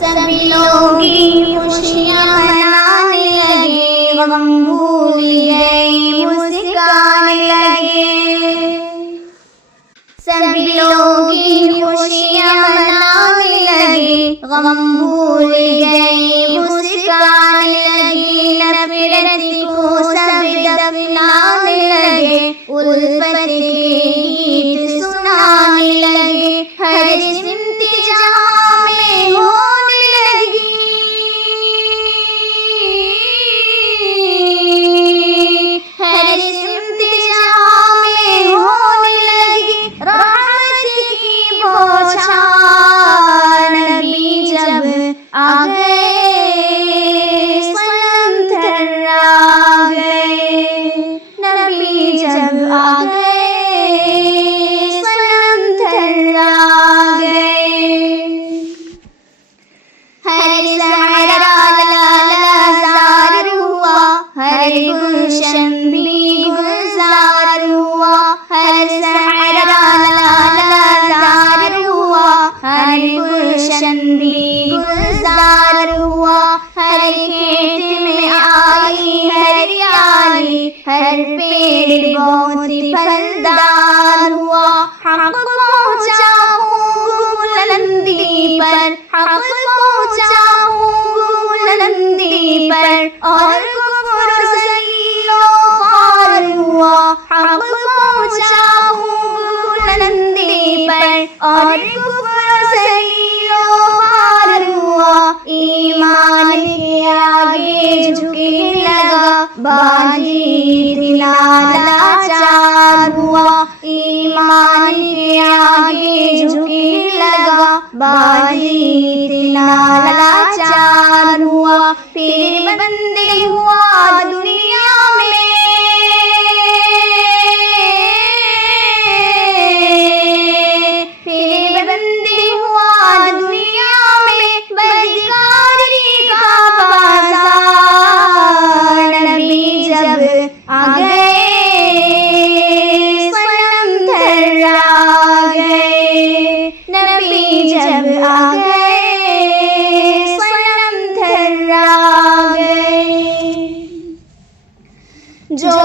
सभी लोग खुशियाँ मनाने लगे, गम भूल गए, मुस्काने लगे। सभी लोग खुशियाँ मनाने लगे, गम भूल गए, मुस्काने लगे। नफरत को सब दफनाने लगे, उल्फत के गीत सुनाने लगे। हर सिमत जहाँ में होने लगी, हर सिमत जहाँ में होने लगी। रहमत की बौछार नबी जब आ गए, सनम थर्रा गए। नबी जब आ गए, सनम थर्रा गए। हर सहरा लाजार हुआ, हर गुलशन भी गुलजार हुआ। हर सहरा लाजार हुआ, हर गुलशन भी गुलजार हुआ। हर खेत में आई हरियाली, हर पेड़ बहुत फलदार हुआ। हक पहुँचा हूँ बुलंदी पर, हक पहुँचा हूँ बुलंदी पर, और कुफ्र ज़लीलो ख़ार हुआ। हक पहुँचा हूँ बुलंदी पर, और कुफ्र ज़लीलो ख़ार हुआ। ईमान के आगे झुकने लगा, बाजी दिला लाचार हुआ। ईमान के आगे झुकने लगा, बाजी दिला लाचार हुआ। फिर बंदे हुआ दुनिया में, फिर बंदे हुआ दुनिया में, बदकारी का बाजार। नबी जब आ गए, सनम थर्रा गए। नबी जब आ गए, सनम थर्रा गए। जो